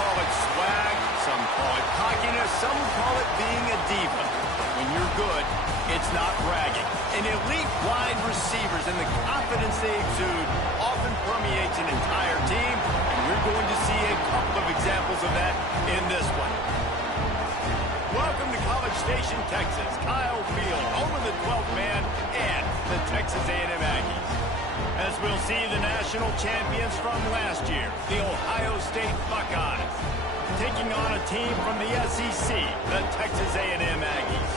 call it swag, some call it cockiness, some call it being a diva. But when you're good, it's not bragging. And elite wide receivers and the confidence they exude often permeates an entire team, and you're going to see a couple of examples of that in this one. Welcome to College Station, Texas. Kyle Field, home of the 12th man and the Texas A&M Aggies. As we'll see the national champions from last year, the Ohio State Buckeyes, taking on a team from the SEC, the Texas A&M Aggies.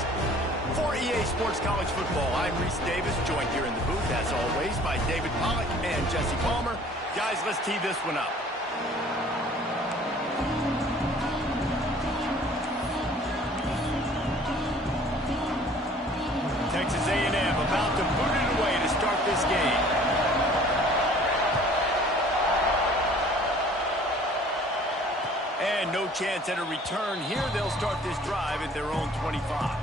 For EA Sports College Football, I'm Reese Davis, joined here in the booth, as always, by David Pollack and Jesse Palmer. Guys, let's tee this one up. Texas A&M about to boot it away to start this game. And no chance at a return here. They'll start this drive at their own 25.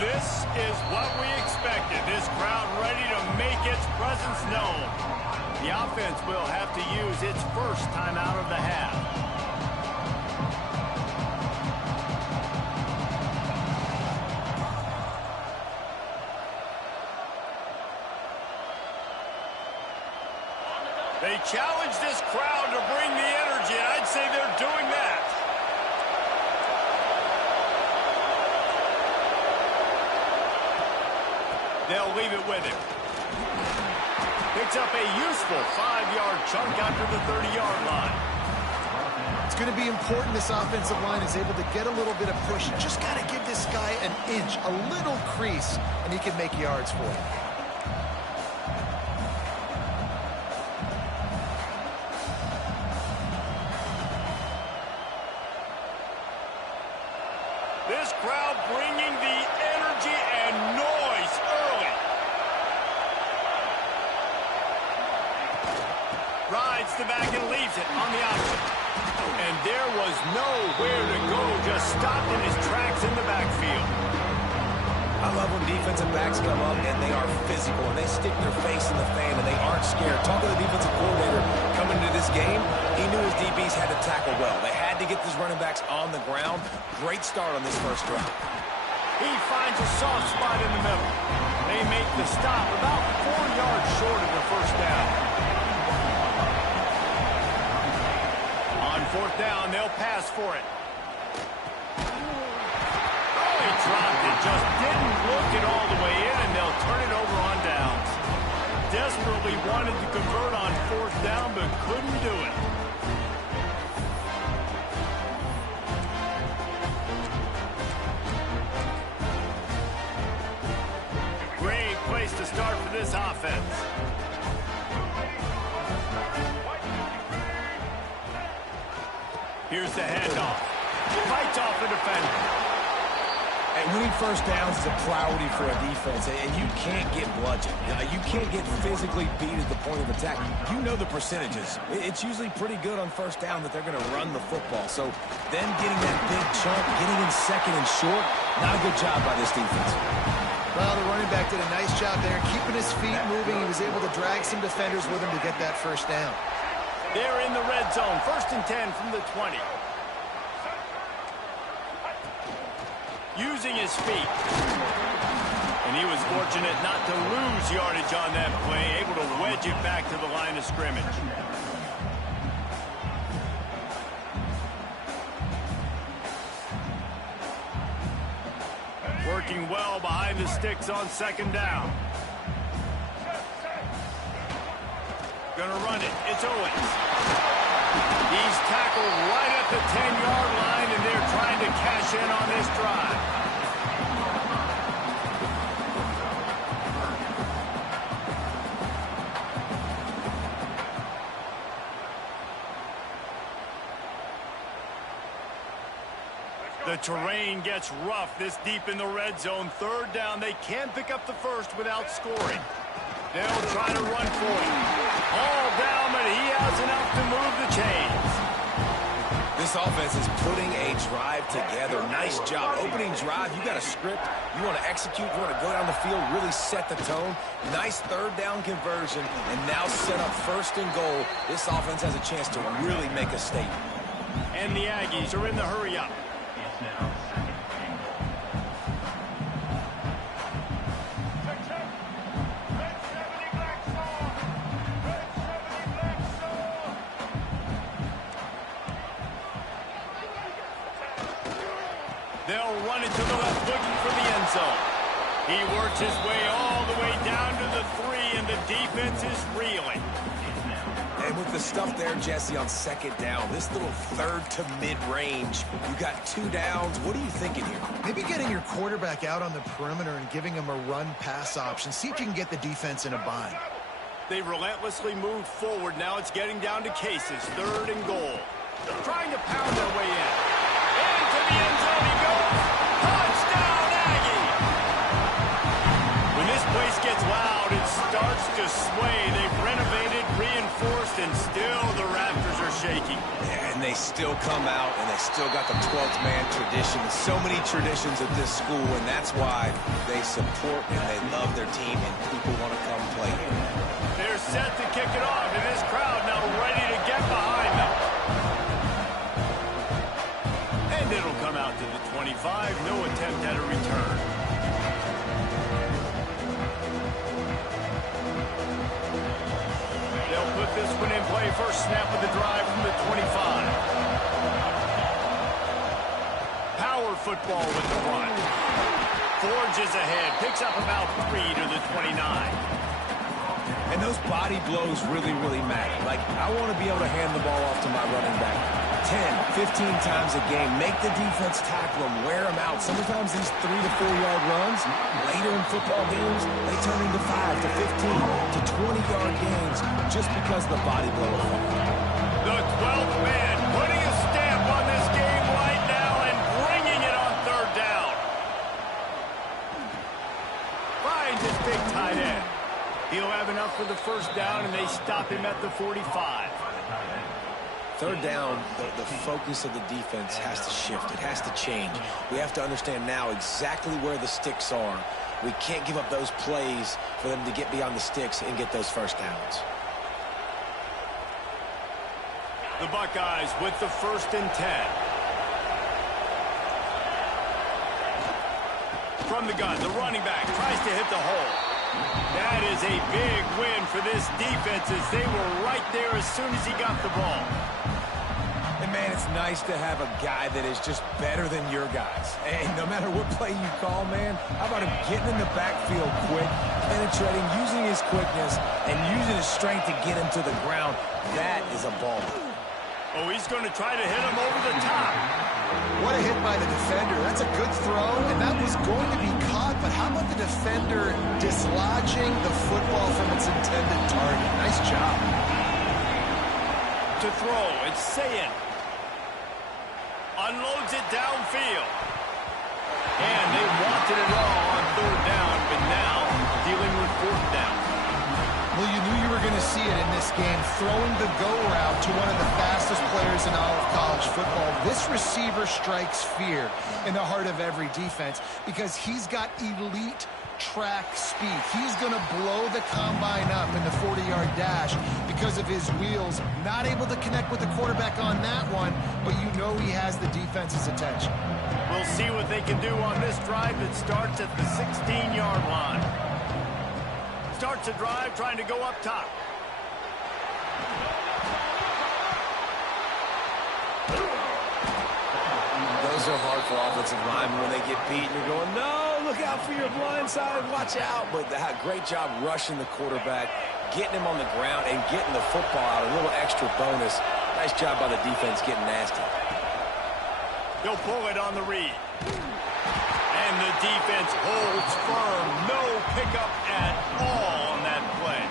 This is what we expected. This crowd ready to make its presence known. The offense will have to use its first timeout of the half. They challenge this crowd to bring the energy, and I'd say they're doing that. They'll leave it with him. Picks up a useful 5-yard chunk after the 30-yard line. It's going to be important this offensive line is able to get a little bit of push. You just got to give this guy an inch, a little crease, and he can make yards for you. This crowd bringing the energy and noise early. Rides the back and leaves it on the option. And there was nowhere to go, just stopped in his tracks in the backfield. I love when defensive backs come up and they are physical and they stick their face in the fan and they aren't scared. Talking to the defensive coordinator coming into this game, he knew his DBs had to tackle well. They had to get these running backs on the ground. Great start on this first drive. He finds a soft spot in the middle. They make the stop about 4 yards short of the first down. On fourth down, they'll pass for it. Oh, he dropped it. Just didn't look it all the way in, and they'll turn it over on downs. Desperately wanted to convert on fourth down, but couldn't do it. Great place to start for this offense. Here's the handoff. Fights off the defender. And winning first downs is a priority for a defense, and you can't get bludgeoned. You can't get physically beat at the point of attack. You know the percentages. It's usually pretty good on first down that they're going to run the football. So then getting that big chunk, getting in second and short, not a good job by this defense. Well, the running back did a nice job there, keeping his feet moving. He was able to drag some defenders with him to get that first down. They're in the red zone. 1st and 10 from the 20. Using his feet. And he was fortunate not to lose yardage on that play, able to wedge it back to the line of scrimmage. Working well behind the sticks on 2nd down. Gonna run it. It's Owens. He's tackled right at the 10-yard line, and they're trying to cash in on this drive. The The terrain gets rough this deep in the red zone. Third down, they can pick up the first without scoring. They'll try to run for it. All down, but he has enough to move the chains. This offense is putting a drive together. Nice job. Opening drive, you got a script. You want to execute. You want to go down the field, really set the tone. Nice third down conversion, and now set up first and goal. This offense has a chance to really make a statement. And the Aggies are in the hurry-up. They'll run it to the left, looking for the end zone. He works his way all the way down to the 3, and the defense is reeling. And with the stuff there, Jesse, on second down, this little third to mid-range, you got 2 downs. What are you thinking here? Maybe getting your quarterback out on the perimeter and giving him a run-pass option. See if you can get the defense in a bind. They relentlessly moved forward. Now it's getting down to cases. Third and goal. Trying to pound their way in. Into the end zone he goes. Touchdown, Aggie! When this place gets loud, it starts to sway. They've renovated, reinforced, and still the Raptors are shaking. Yeah, and they still come out, and they still got the 12th man tradition. So many traditions at this school, and that's why they support and they love their team, and people want to come play here. They're set to kick it off, and this crowd now ready to get behind them. And it'll come out to the 25. No attempt at a return. They'll put this one in play. First snap of the drive from the 25. Power football with the run. Forges ahead. Picks up about 3 to the 29. And those body blows really, really matter. Like, I want to be able to hand the ball off to my running back 10, 15 times a game. Make the defense tackle them, wear them out. Sometimes these 3 to 4 yard runs, later in football games, they turn into 5 to 15 to 20-yard gains just because of the body blow effect. The 12th man putting a stamp on this game right now and bringing it on third down. Finds his big tight end. He'll have enough for the first down, and they stop him at the 45. Third down, the focus of the defense has to shift. It has to change. We have to understand now exactly where the sticks are. We can't give up those plays for them to get beyond the sticks and get those first downs. The Buckeyes with the 1st and 10. From the gun, the running back tries to hit the hole. That is a big win for this defense as they were right there as soon as he got the ball. And, man, it's nice to have a guy that is just better than your guys. And no matter what play you call, man, how about him getting in the backfield quick, penetrating, using his quickness, and using his strength to get him to the ground. That is a ball. Oh, he's going to try to hit him over the top. What a hit by the defender. That's a good throw, and that was going to be caught. But how about the defender dislodging the football from its intended target? Nice job. To throw, it's Sayin. Unloads it downfield. And they wanted it all on third down, but now dealing with fourth down. Well, you knew you were going to see it in this game, throwing the go route to one of the fastest players in all of college football. This receiver strikes fear in the heart of every defense because he's got elite track speed. He's going to blow the combine up in the 40-yard dash because of his wheels. Not able to connect with the quarterback on that one, but you know he has the defense's attention. We'll see what they can do on this drive that starts at the 16-yard line. Starts a drive trying to go up top. Those are hard for offensive linemen when they get beat. You're going, no, look out for your blind side, watch out. But great job rushing the quarterback, getting him on the ground, and getting the football out. A little extra bonus. Nice job by the defense getting nasty. He'll pull it on the read. And the defense holds firm. No pickup at all on that play.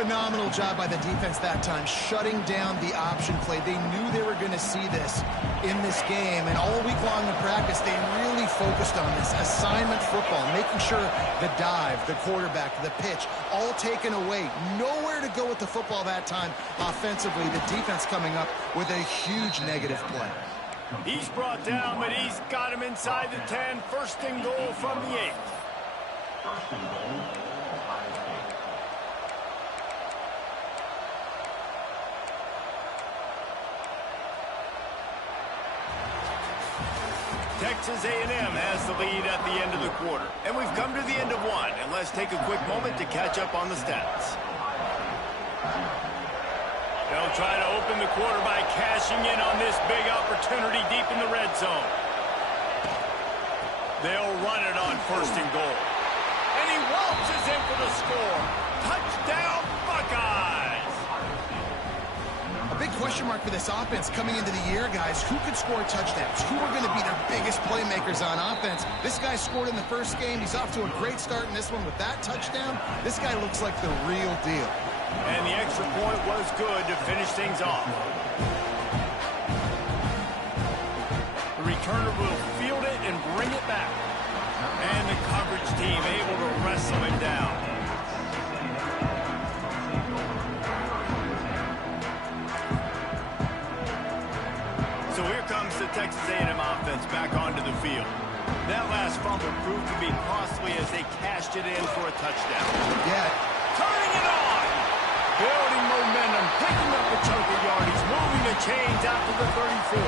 Phenomenal job by the defense that time, shutting down the option play. They knew they were going to see this in this game, and all week long in practice, they really focused on this assignment football, making sure the dive, the quarterback, the pitch, all taken away. Nowhere to go with the football that time offensively. The defense coming up with a huge negative play. He's brought down, but he's got him inside the 10. First and goal from the 8. Texas A&M has the lead at the end of the quarter. And we've come to the end of one. And let's take a quick moment to catch up on the stats. They'll try to open the quarter by cashing in on this big opportunity deep in the red zone. They'll run it on first and goal. And he waltzes in for the score. Touchdown, Buckeyes! A big question mark for this offense coming into the year, guys. Who could score touchdowns? Who are going to be their biggest playmakers on offense? This guy scored in the first game. He's off to a great start in this one with that touchdown. This guy looks like the real deal. And the extra point was good to finish things off. The returner will field it and bring it back. And the coverage team able to wrestle him down. So here comes the Texas A&M offense back onto the field. That last fumble proved to be costly as they cashed it in for a touchdown. Yeah. Turning it on! Building momentum, picking up a chunk of yardage, moving the chains out to the 34.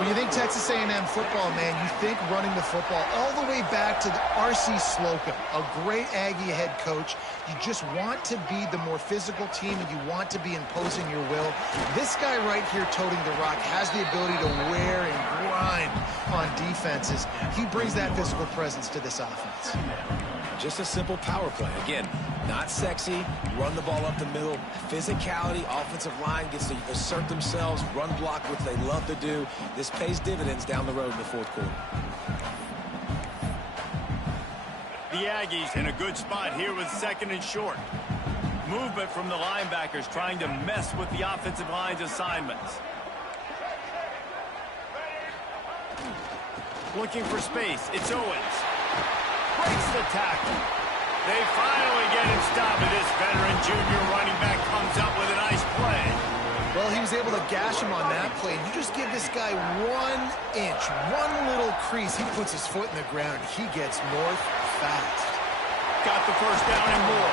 When you think Texas A&M football, man, you think running the football all the way back to R.C. Slocum, a great Aggie head coach. You just want to be the more physical team, and you want to be imposing your will. This guy right here toting the rock has the ability to wear and grind on defenses. He brings that physical presence to this offense. Just a simple power play. Again, not sexy, run the ball up the middle, physicality, offensive line gets to assert themselves, run block, which they love to do. This pays dividends down the road in the fourth quarter. The Aggies in a good spot here with second and short. Movement from the linebackers trying to mess with the offensive line's assignments. Looking for space. It's Owens. Breaks the tackle. They finally get him stopped, and this veteran junior running back comes up with a nice play. Well, he was able to gash him on that play. You just give this guy 1 inch, one little crease. He puts his foot in the ground. He gets north fast. Got the first down and more.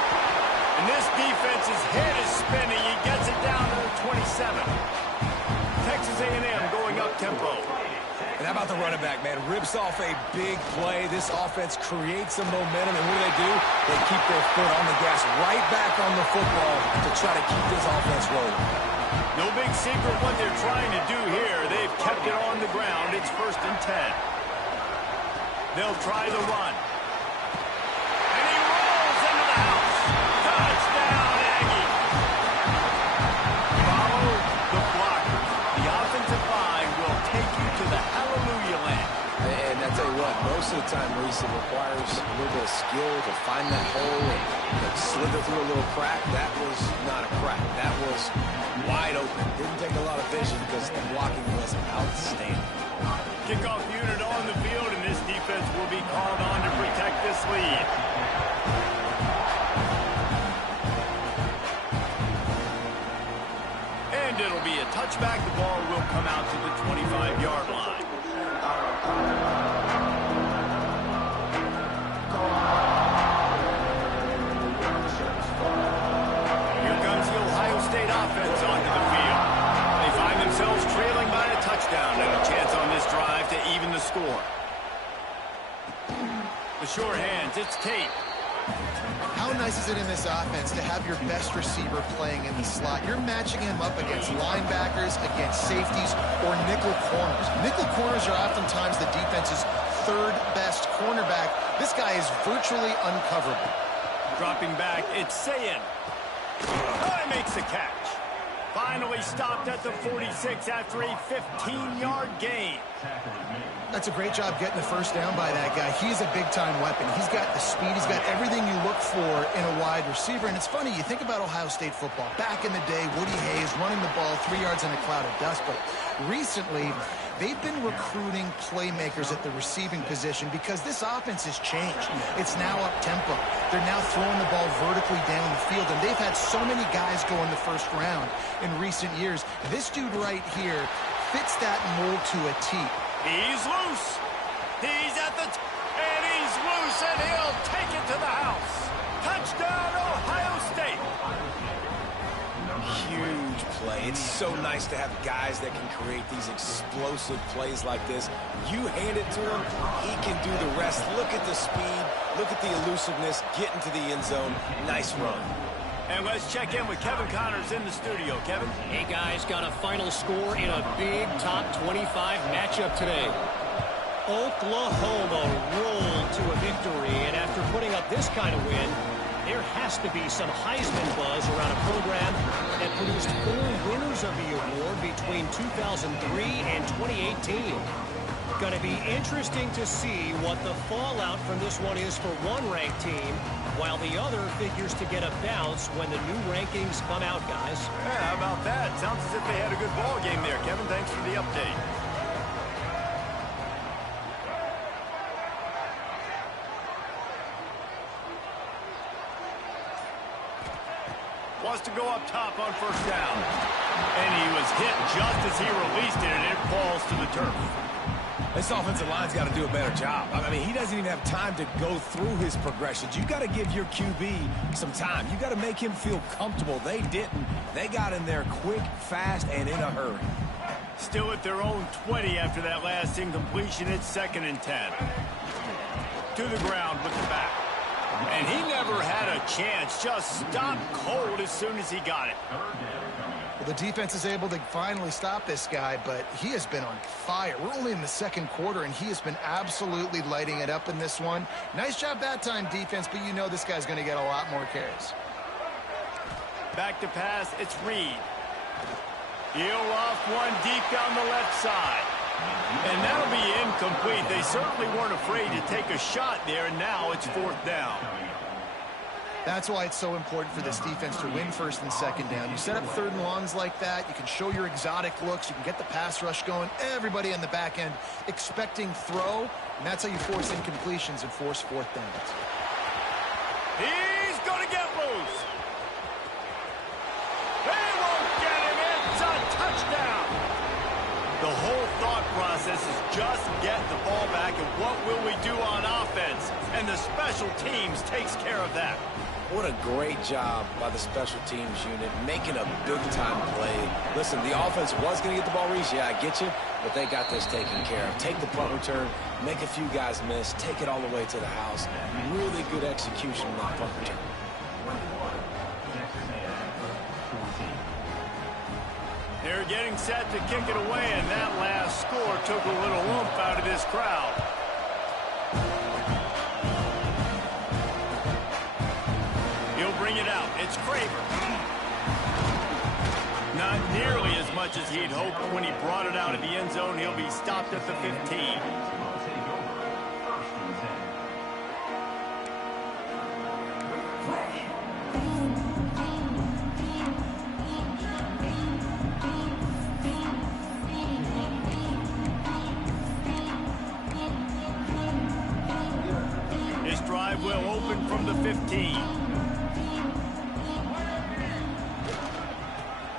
And this defense's head is spinning. He gets it down to the 27. Texas A&M going up tempo. And how about the running back, man? Rips off a big play. This offense creates some momentum, and what do? They keep their foot on the gas, right back on the football to try to keep this offense rolling. No big secret what they're trying to do here. They've kept it on the ground. It's 1st and 10. They'll try the run. And he rolls into the house. Touchdown, Aggie. Follow the blockers. The offensive line will take you to the hallelujah land. And I tell you what, most of the time, Maurice, it requires a little bit of skill to find that hole and slither through a little crack. That was not a crack. That was wide open. Didn't take a lot of vision because the blocking was outstanding. Kickoff unit on the field, and this defense will be called on to protect this lead. And it'll be a touchback. The ball will come out to the 25-yard line. Here comes the Ohio State offense onto the field. They find themselves trailing by a touchdown and a chance on this drive to even the score. The short hands, it's Tate. How nice is it in this offense to have your best receiver playing in the slot? You're matching him up against linebackers, against safeties, or nickel corners. Nickel corners are oftentimes the defense's third best cornerback. This guy is virtually uncoverable. Dropping back, it's Sayin. Oh, he makes the catch. Finally stopped at the 46 after a 15-yard gain. That's a great job getting the first down by that guy. He's a big-time weapon. He's got the speed. He's got everything you look for in a wide receiver. And it's funny, you think about Ohio State football. Back in the day, Woody Hayes running the ball 3 yards in a cloud of dust. But recently, they've been recruiting playmakers at the receiving position because this offense has changed. It's now up-tempo. They're now throwing the ball vertically down the field. And they've had so many guys go in the first round in recent years. This dude right here fits that mold to a T. He's loose. He's at the and he's loose, and he'll take it to the house. Touchdown, Ohio State. Huge play. It's so nice to have guys that can create these explosive plays like this. You hand it to him, he can do the rest. Look at the speed. Look at the elusiveness. Get into the end zone. Nice run. And let's check in with Kevin Connors in the studio. Kevin? Hey, guys, got a final score in a big top 25 matchup today. Oklahoma rolled to a victory, and after putting up this kind of win, there has to be some Heisman buzz around a program that produced 4 winners of the award between 2003 and 2018. Going to be interesting to see what the fallout from this one is for one ranked team, while the other figures to get a bounce when the new rankings come out, guys. Yeah, how about that? Sounds as if they had a good ball game there, Kevin. Thanks for the update. Wants to go up top on first down. And he was hit just as he released it, and it falls to the turf. This offensive line's got to do a better job. I mean, he doesn't even have time to go through his progressions. You got to give your QB some time. You got to make him feel comfortable. They didn't. They got in there quick, fast, and in a hurry. Still at their own 20 after that last incompletion. It's 2nd and 10. To the ground with the back. And he never had a chance. Just stopped cold as soon as he got it. Well, the defense is able to finally stop this guy, but he has been on fire. We're only in the second quarter, and he has been absolutely lighting it up in this one. Nice job that time, defense, but you know this guy's going to get a lot more carries. Back to pass, it's Reed. He'll off one deep down the left side. And that'll be incomplete. They certainly weren't afraid to take a shot there, and now it's 4th down. That's why it's so important for this defense to win 1st and 2nd down. You set up 3rd and longs like that. You can show your exotic looks. You can get the pass rush going. Everybody on the back end expecting throw, and that's how you force incompletions and force 4th downs. He's going to get loose. They won't get him. It's a touchdown. The whole thought process is just get the ball back, and what will we do on offense? And the special teams takes care of that. What a great job by the special teams unit, making a big-time play. Listen, the offense was going to get the ball reached. Yeah, I get you, but they got this taken care of. Take the punt return, make a few guys miss, take it all the way to the house. Really good execution on that punt return. They're getting set to kick it away, and that last score took a little oomph out of this crowd. He'll bring it out. It's Craver. Not nearly as much as he'd hoped when he brought it out of the end zone. He'll be stopped at the 15. This drive will open from the 15.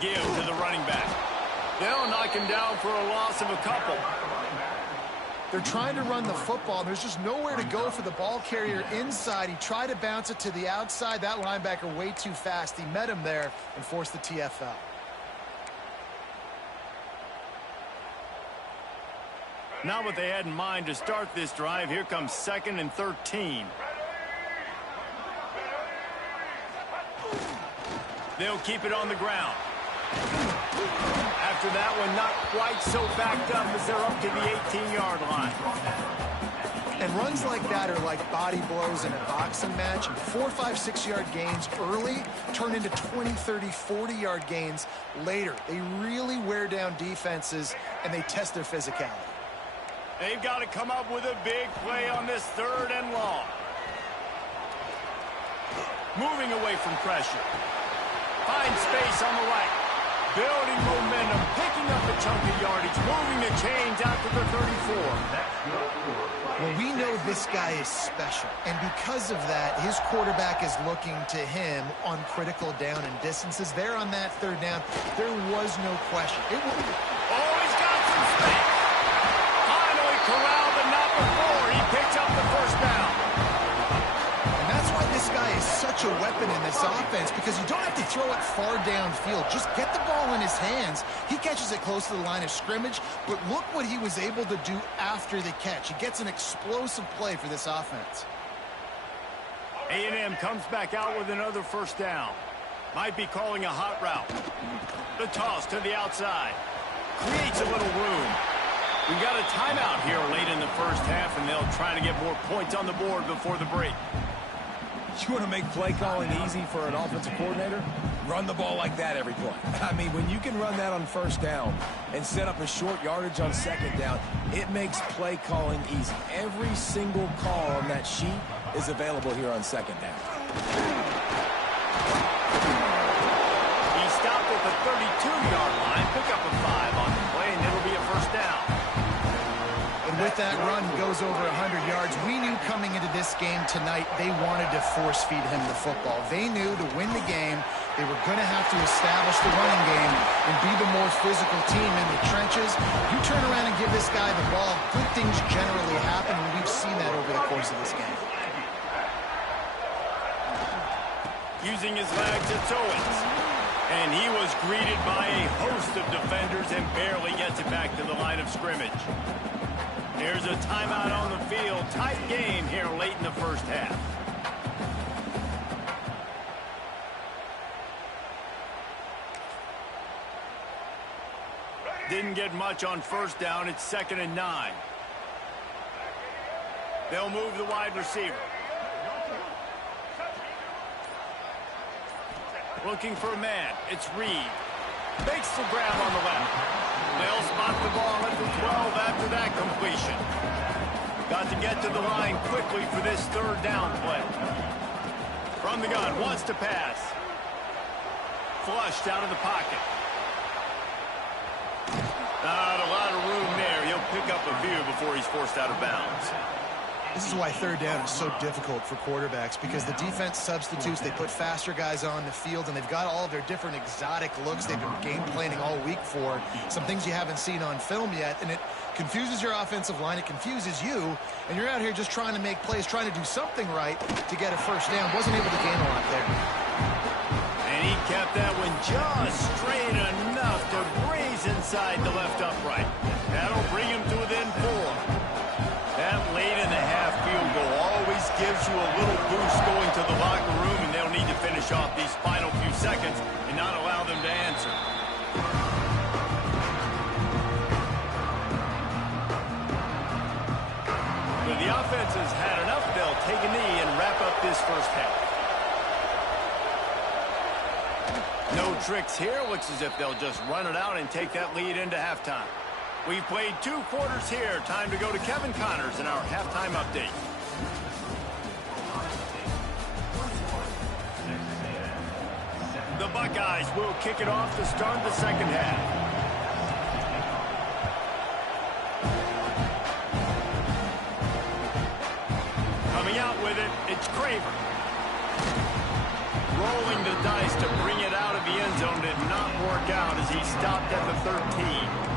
Give to the running back. They'll knock him down for a loss of a couple. They're trying to run the football. There's just nowhere to go for the ball carrier inside. He tried to bounce it to the outside. That linebacker way too fast. He met him there and forced the TFL. Not what they had in mind to start this drive. Here comes 2nd and 13. They'll keep it on the ground. After that one, not quite so backed up as they're up to the 18-yard line. And runs like that are like body blows in a boxing match. 4, 5, 6-yard gains early turn into 20, 30, 40-yard gains later. They really wear down defenses, and they test their physicality. They've got to come up with a big play on this 3rd and long. Moving away from pressure. Finds space on the right. Building momentum, picking up a chunk of yardage, moving the chains out to the 34. Well, we know this guy is special, and because of that, his quarterback is looking to him on critical down and distances. There on that 3rd down, there was no question. Oh, he's got some space. Finally corralled, but not before. He picks up the 1st down. This guy is such a weapon in this offense because you don't have to throw it far downfield. Just get the ball in his hands. He catches it close to the line of scrimmage, but look what he was able to do after the catch. He gets an explosive play for this offense. A&M comes back out with another 1st down. Might be calling a hot route. The toss to the outside. Creates a little room. We got a timeout here late in the 1st half, and they'll try to get more points on the board before the break. You want to make play calling easy for an offensive coordinator? Run the ball like that every play. I mean, when you can run that on 1st down and set up a short yardage on 2nd down, it makes play calling easy. Every single call on that sheet is available here on 2nd down. He stopped at the 32-yard line, pick up a 5 on the play, and it'll be a 1st down. With that run, goes over 100 yards. We knew coming into this game tonight they wanted to force-feed him the football. They knew to win the game, they were going to have to establish the running game and be the more physical team in the trenches. You turn around and give this guy the ball, good things generally happen, and we've seen that over the course of this game. Using his legs, it's Owens. And he was greeted by a host of defenders and barely gets it back to the line of scrimmage. There's a timeout on the field. Tight game here late in the 1st half. Didn't get much on 1st down. It's 2nd and 9. They'll move the wide receiver. Looking for a man. It's Reed. Makes the grab on the left. They'll spot the ball at the 12 after that completion. Got to get to the line quickly for this 3rd down play. From the gun, wants to pass. Flushed out of the pocket. Not a lot of room there. He'll pick up a few before he's forced out of bounds. This is why 3rd down is so difficult for quarterbacks, because the defense substitutes, they put faster guys on the field, and they've got all of their different exotic looks they've been game planning all week for, some things you haven't seen on film yet, and it confuses your offensive line, it confuses you, and you're out here just trying to make plays, trying to do something right to get a 1st down. Wasn't able to gain a lot there. And he kept that one just straight enough to breeze inside the left upright. That'll bring him to within 4. That late in the half field goal always gives you a little boost going to the locker room, and they'll need to finish off these final few seconds and not allow them to answer. But the offense has had enough. They'll take a knee and wrap up this 1st half. No tricks here. Looks as if they'll just run it out and take that lead into halftime. We've played 2 quarters here. Time to go to Kevin Connors in our halftime update. The Buckeyes will kick it off to start the 2nd half. Coming out with it, it's Craver. Rolling the dice to bring it out of the end zone did not work out as he stopped at the 13.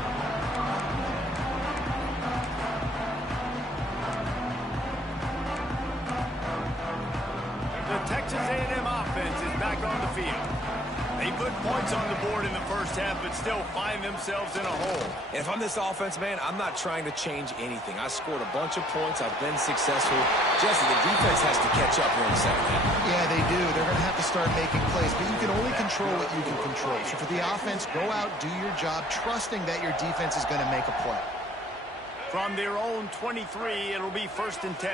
The Texas A&M offense is back on the field. They put points on the board in the 1st half, but still find themselves in a hole. And if I'm this offense, man, I'm not trying to change anything. I scored a bunch of points. I've been successful. Jesse, the defense has to catch up here in the 2nd half. Yeah, they do. They're going to have to start making plays, but you can only control what you can control. So for the offense, go out, do your job, trusting that your defense is going to make a play. From their own 23, it'll be 1st and 10.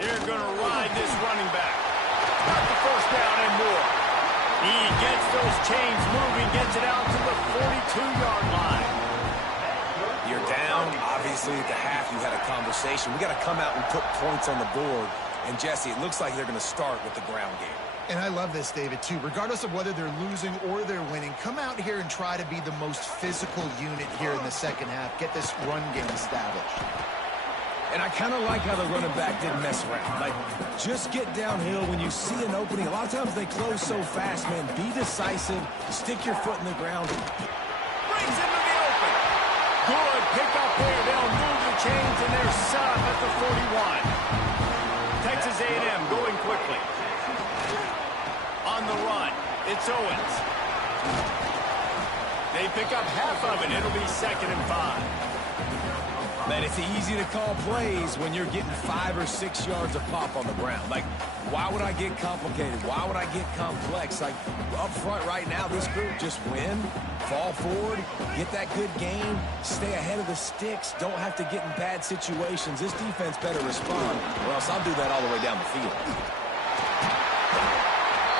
They're going to ride this running back. Got the 1st down and more. He gets those chains moving, gets it out to the 42-yard line. You're down. Obviously, at the half, you had a conversation. We got to come out and put points on the board. And, Jesse, it looks like they're going to start with the ground game. And I love this, David, too. Regardless of whether they're losing or they're winning, come out here and try to be the most physical unit here in the second half. Get this run game established. And I kind of like how the running back didn't mess around. Like, just get downhill when you see an opening. A lot of times they close so fast, man. Be decisive. Stick your foot in the ground. Brings into the open. Good pick up there. They'll move the chains, and they're set up at the 41. Texas A&M going quickly. On the run, it's Owens. They pick up half of it. It'll be 2nd and 5. Man, it's easy to call plays when you're getting 5 or 6 yards of pop on the ground. Like, why would I get complicated? Why would I get complex? Like, up front right now, this group just win, fall forward, get that good game, stay ahead of the sticks, don't have to get in bad situations. This defense better respond, or else I'll do that all the way down the field.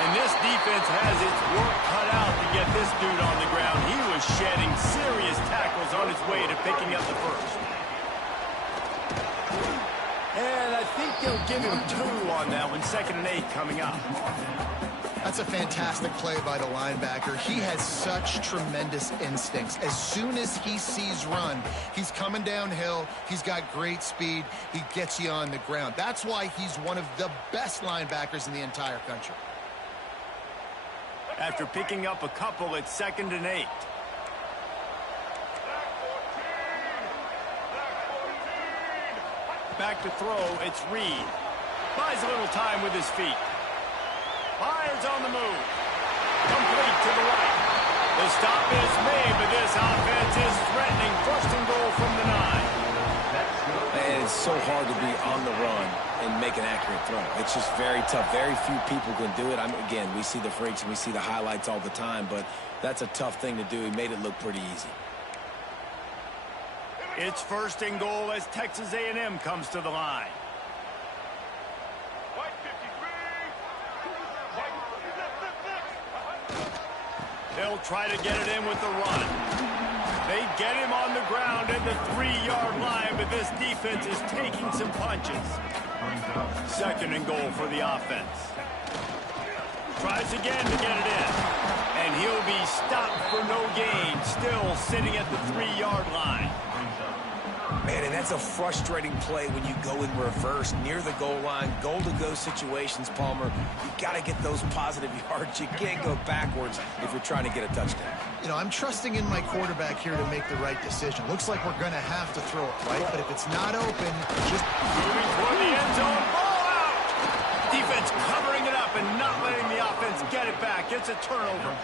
And this defense has its work cut out to get this dude on the ground. He was shedding serious tackles on his way to picking up the 1st. And I think they'll give him 2 on that one. 2nd and 8 coming up. That's a fantastic play by the linebacker. He has such tremendous instincts. As soon as he sees run, he's coming downhill. He's got great speed. He gets you on the ground. That's why he's one of the best linebackers in the entire country. After picking up a couple, it's 2nd and 8. Back to throw, it's Reed. Buys a little time with his feet. Fires on the move. Complete to the right. The stop is made, but this offense is threatening. 1st and goal from the 9. And it's so hard to be on the run and make an accurate throw. It's just very tough. Very few people can do it. Again, we see the freaks and we see the highlights all the time, but that's a tough thing to do. He made it look pretty easy. It's 1st and goal as Texas A&M comes to the line. They'll try to get it in with the run. They get him on the ground at the 3-yard line, but this defense is taking some punches. 2nd and goal for the offense. Tries again to get it in. And he'll be stopped for no gain, still sitting at the 3-yard line. Man, and that's a frustrating play when you go in reverse near the goal line, goal-to-go situations, Palmer. You got to get those positive yards. You can't go backwards if you're trying to get a touchdown. You know, I'm trusting in my quarterback here to make the right decision. Looks like we're going to have to throw it right, but if it's not open, just moving toward the end zone. Ball out! Defense covering it up and not letting the offense get it back. It's a turnover.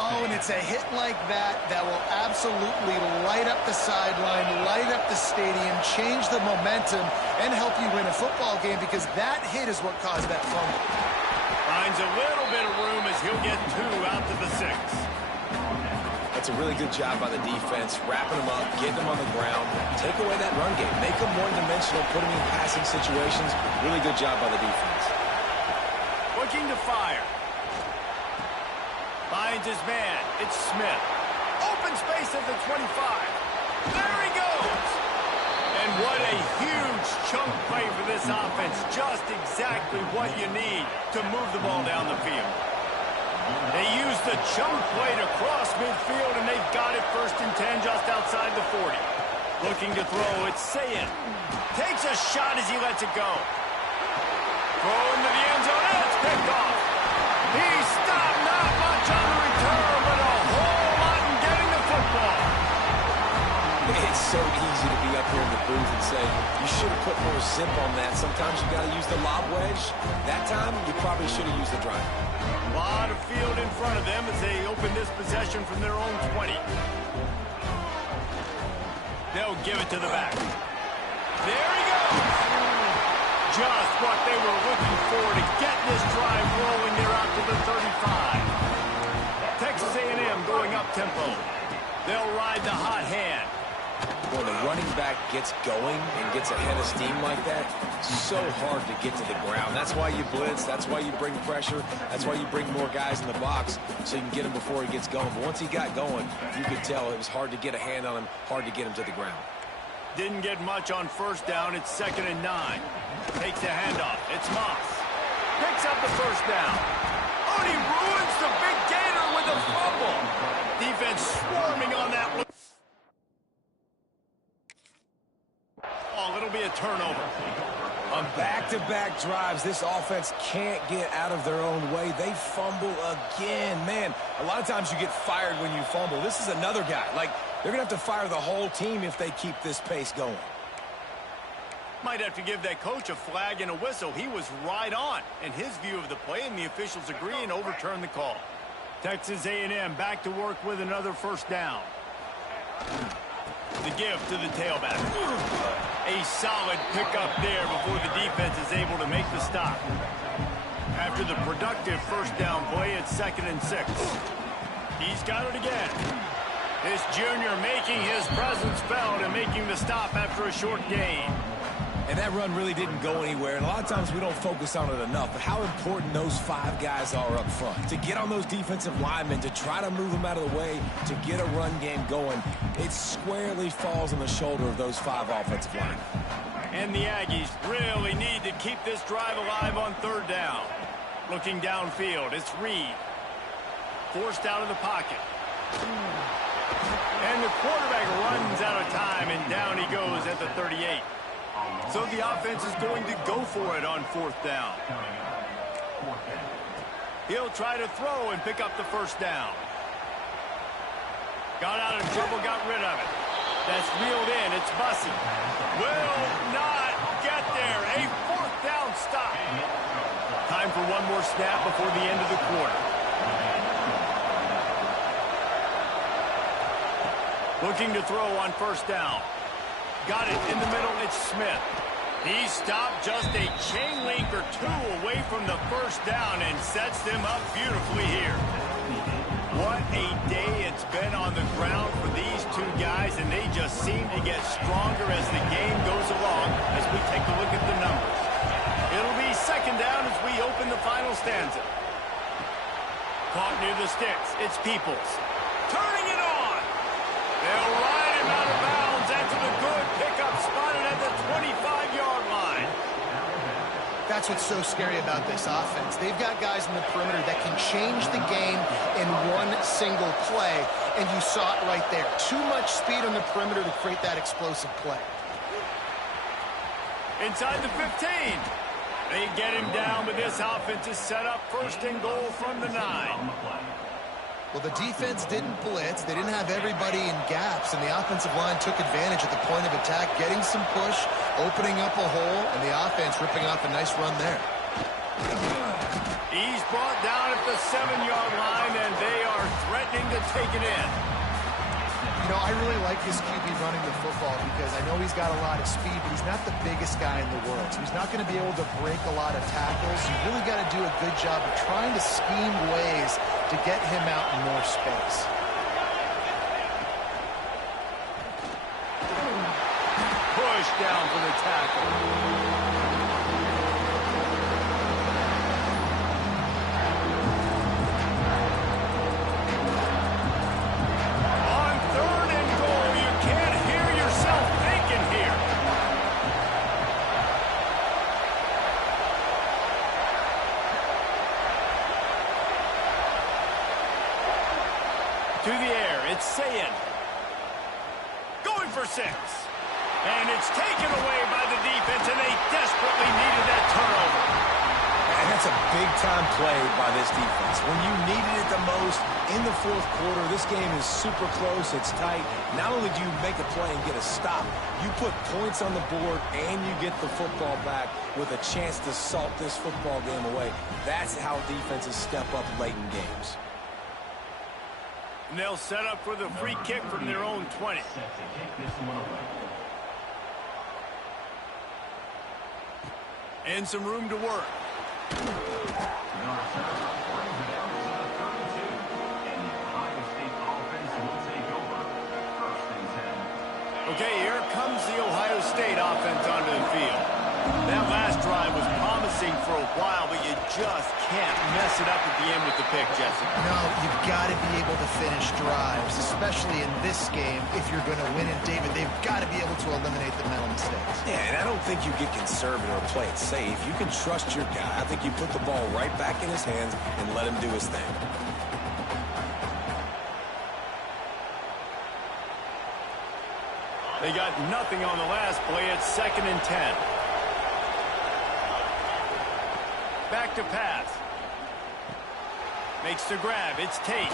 Oh, and it's a hit like that that will absolutely light up the sideline, light up the stadium, change the momentum, and help you win a football game because that hit is what caused that fumble. Finds a little bit of room as he'll get 2 out to the 6. That's a really good job by the defense, wrapping them up, getting them on the ground, take away that run game, make them one-dimensional, put them in passing situations. Really good job by the defense. Looking to fire. Finds his man. It's Smith. Open space at the 25. There he goes. And what a huge chunk play for this offense. Just exactly what you need to move the ball down the field. They use the chunk play to cross midfield, and they've got it 1st and 10 just outside the 40. Looking to throw. It's Sayin. Takes a shot as he lets it go. Throw into the end zone, and it's picked off. He stopped, not much on the return, but a whole lot in getting the football. It's so easy to be up here in the booth and say, you should have put more zip on that. Sometimes you got to use the lob wedge. That time, you probably should have used the drive. A lot of field in front of them as they open this possession from their own 20. They'll give it to the back. There he goes. Just what they were looking for to get this drive rolling. They're out to the 35. Texas Texas A&M going up-tempo. They'll ride the hot hand. When the running back gets going and gets ahead of steam like that, it's so hard to get to the ground. That's why you blitz. That's why you bring pressure. That's why you bring more guys in the box so you can get him before he gets going. But once he got going, you could tell it was hard to get a hand on him, hard to get him to the ground. Didn't get much on first down. It's 2nd and 9. Takes the handoff. It's Moss. Picks up the first down. Oh, and he ruins the big gator with a fumble. Defense swarming on that one. Oh, it'll be a turnover. On back-to-back drives, this offense can't get out of their own way. They fumble again. Man, a lot of times you get fired when you fumble. This is another guy. Like, they're going to have to fire the whole team if they keep this pace going. Might have to give that coach a flag and a whistle. He was right on in his view of the play, and the officials agree and overturn the call. Texas A&M back to work with another first down. The give to the tailback. A solid pickup there before the defense is able to make the stop. After the productive first down play, it's 2nd and 6. He's got it again. This junior making his presence felt and making the stop after a short gain. And that run really didn't go anywhere, and a lot of times we don't focus on it enough, but how important those 5 guys are up front. To get on those defensive linemen, to try to move them out of the way, to get a run game going, it squarely falls on the shoulder of those 5 offensive linemen. And the Aggies really need to keep this drive alive on 3rd down. Looking downfield, it's Reed. Forced out of the pocket. And the quarterback runs out of time, and down he goes at the 38. So the offense is going to go for it on 4th down. He'll try to throw and pick up the first down. Got out of trouble, got rid of it. That's reeled in. It's Bussey. Will not get there. A 4th down stop. Time for one more snap before the end of the quarter. Looking to throw on first down. Got it in the middle. It's Smith. He stopped just a chain link or 2 away from the first down and sets them up beautifully here. What a day it's been on the ground for these 2 guys, and they just seem to get stronger as the game goes along as we take a look at the numbers. It'll be 2nd down as we open the final stanza. Caught near the sticks. It's Peoples. Turning it on. They'll ride him out of bounds after the good pickup spotted at the 25-yard line. That's what's so scary about this offense. They've got guys in the perimeter that can change the game in one single play, and you saw it right there. Too much speed on the perimeter to create that explosive play. Inside the 15. They get him down, but this offense is set up 1st and goal from the 9. Well, the defense didn't blitz. They didn't have everybody in gaps, and the offensive line took advantage at the point of attack, getting some push, opening up a hole, and the offense ripping off a nice run there. He's brought down at the 7-yard line, and they are threatening to take it in. You know, I really like this QB running the football because I know he's got a lot of speed, but he's not the biggest guy in the world. So he's not going to be able to break a lot of tackles. You really got to do a good job of trying to scheme ways to get him out in more space. Push down for the tackle. To the air, it's Sayin. Going for 6. And it's taken away by the defense, and they desperately needed that turnover. And that's a big-time play by this defense. When you needed it the most in the 4th quarter, this game is super close, it's tight. Not only do you make a play and get a stop, you put points on the board and you get the football back with a chance to salt this football game away. That's how defenses step up late in games. And they'll set up for the free kick from their own 20. And some room to work. offense onto the field. That last drive was promising for a while, but you just can't mess it up at the end with the pick, Jesse. No, you've got to be able to finish drives, especially in this game. If you're going to win it, David, they've got to be able to eliminate the mental mistakes. Yeah, and I don't think you get conservative or play it safe. You can trust your guy. I think you put the ball right back in his hands and let him do his thing. They got nothing on the last play. It's 2nd and 10. Back to pass. Makes the grab. It's Tate.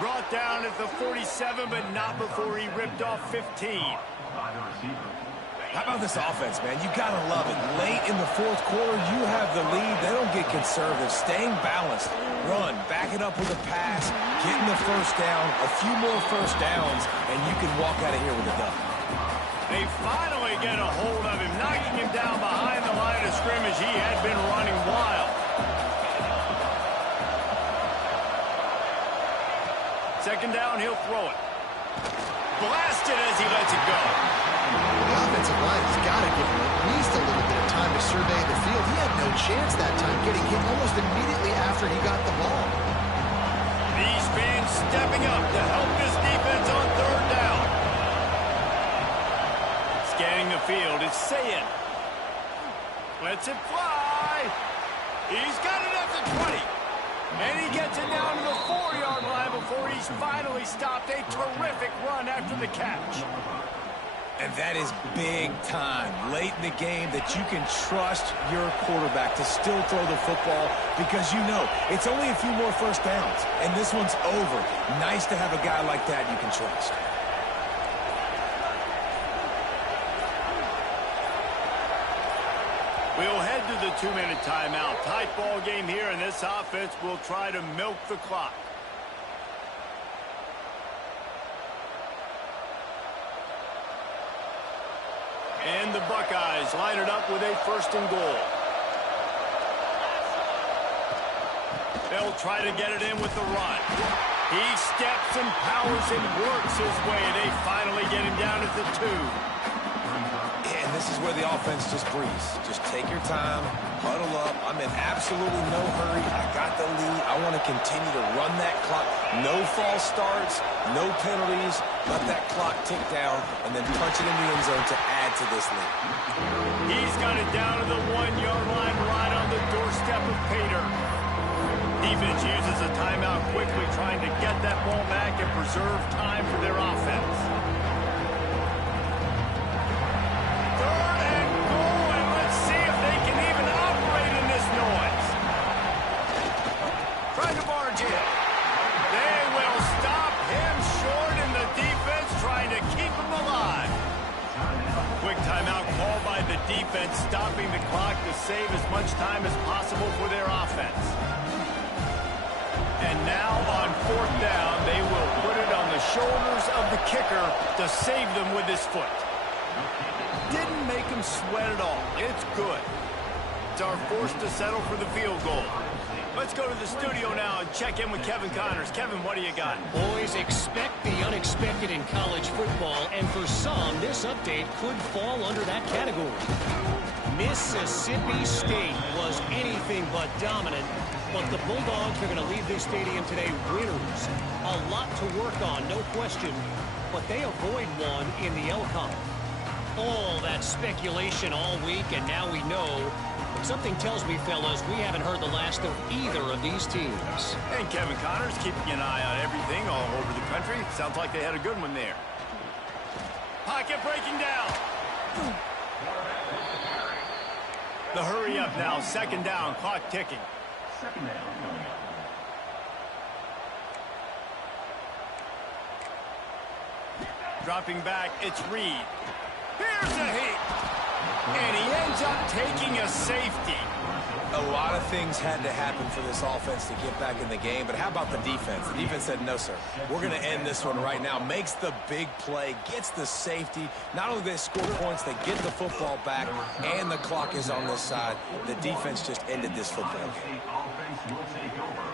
Brought down at the 47, but not before he ripped off 15. How about this offense, man? You got to love it. Late in the fourth quarter, you have the lead. They don't get conservative. Staying balanced. Run. Back it up with a pass. Getting the first down. A few more first downs, and you can walk out of here with a dub. They finally get a hold of him, knocking him down behind the line of scrimmage. He had been running wild. Second down, he'll throw it. Blasted as he lets it go. The offensive line has got to give him at least a little bit of time to survey the field. He had no chance that time, getting hit almost immediately after he got the ball. These fans stepping up to help this defense on 3rd down. Scanning the field, it's Sayin. Lets it fly. He's got it at the 20. And he gets it down to the 4-yard line before he's finally stopped. A terrific run after the catch. And that is big time late in the game that you can trust your quarterback to still throw the football because you know it's only a few more first downs. And this one's over. Nice to have a guy like that you can trust. We'll head to the 2-minute timeout. Tight ball game here, and this offense will try to milk the clock. And the Buckeyes line it up with a 1st and goal. They'll try to get it in with the run. He steps and powers and works his way, and they finally get him down at the 2. And this is where the offense just breathes. Just take your time, huddle up. I'm in absolutely no hurry. I got the lead. I want to continue to run that clock. No false starts, no penalties. Let that clock tick down and then punch it in the end zone to add to this lead. He's got it down to the 1-yard line right on the doorstep of Pater. Defense uses a timeout quickly, trying to get that ball back and preserve time for their offense. 3rd and goal, and let's see if they can even operate in this noise. Trying to barge in. They will stop him short, and the defense trying to keep him alive. Quick timeout called by the defense, stopping the clock to save as much time as possible for their offense. And now on 4th down, they will put it on the shoulders of the kicker to save them with his foot. Didn't make him sweat at all. It's good. It's our forced to settle for the field goal. Let's go to the studio now and check in with Kevin Connors. Kevin, what do you got? Boys, expect the unexpected in college football, and for some, this update could fall under that category. Mississippi State was anything but dominant, but the Bulldogs are going to leave this stadium today winners. A lot to work on, no question, but they avoid one in the L-Cup. All that speculation all week, and now we know. But something tells me, fellas, we haven't heard the last of either of these teams. And Kevin Connors keeping an eye on everything all over the country. Sounds like they had a good one there. Pocket breaking down. The hurry up now. 2nd down. Clock ticking. 2nd down. Dropping back, it's Reed. Here's a hit. And he ends up taking a safety. A lot of things had to happen for this offense to get back in the game, but how about the defense? The defense said, no, sir. We're going to end this one right now. Makes the big play, gets the safety. Not only do they score points, they get the football back, and the clock is on this side. The defense just ended this football game. Offense will take over.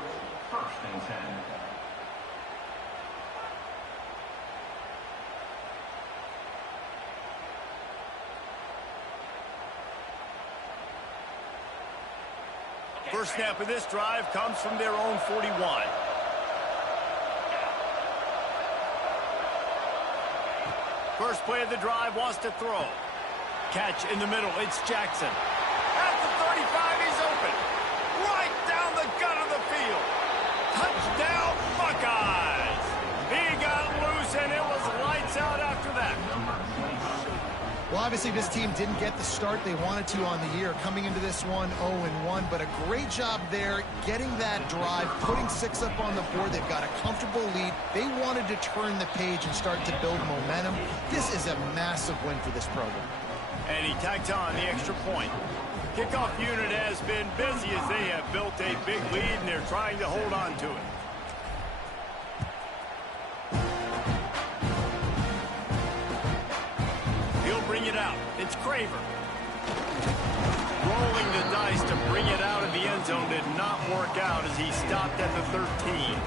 1st and 10. First snap of this drive comes from their own 41. First play of the drive, wants to throw. Catch in the middle, it's Jackson. At the 35, he's open. Right down the gut of the field. Touchdown, Buckeyes! He got loose, and it was lights out after that. Well, obviously, this team didn't get the start they wanted to on the year. Coming into this one 0-1, but a great job there getting that drive, putting 6 up on the board. They've got a comfortable lead. They wanted to turn the page and start to build momentum. This is a massive win for this program. And he tacked on the extra point. Kickoff unit has been busy as they have built a big lead, and they're trying to hold on to it. He'll bring it out. It's Craver. Rolling the dice to bring it out of the end zone did not work out as he stopped at the 13.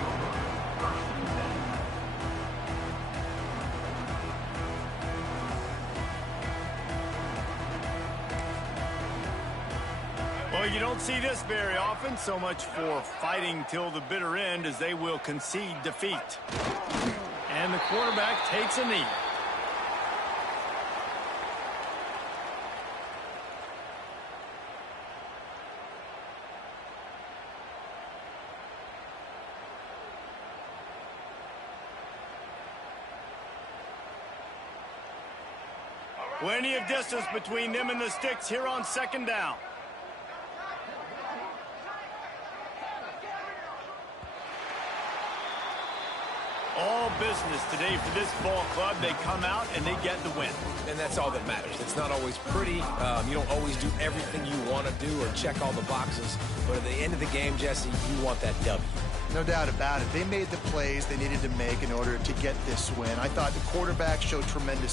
Well, you don't see this very often. So much for fighting till the bitter end as they will concede defeat. And the quarterback takes a knee. Plenty of distance between them and the sticks here on second down. All business today for this ball club. They come out and they get the win. And that's all that matters. It's not always pretty. You don't always do everything you want to do or check all the boxes. But at the end of the game, Jesse, you want that W. No doubt about it. They made the plays they needed to make in order to get this win. I thought the quarterback showed tremendous